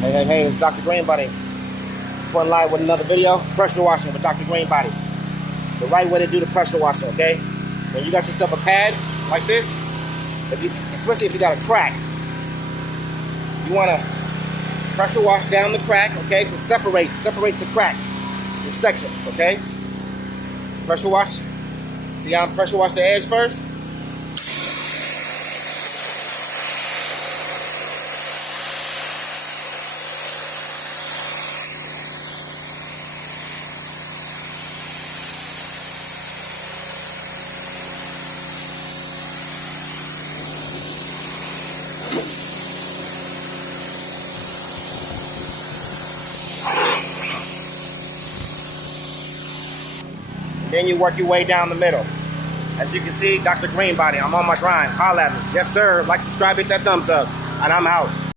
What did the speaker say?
Hey, it's Dr. Greenbody. Going live with another video. Pressure washing with Dr. Greenbody. The right way to do the pressure washing, okay? When you got yourself a pad like this, especially if you got a crack, you want to pressure wash down the crack, okay? To separate the crack in sections, okay? Pressure wash. See how I pressure wash the edge first? Then you work your way down the middle. As you can see, Dr. Greenbody, I'm on my grind. Holla at me. Yes, sir. Like, subscribe, hit that thumbs up. And I'm out.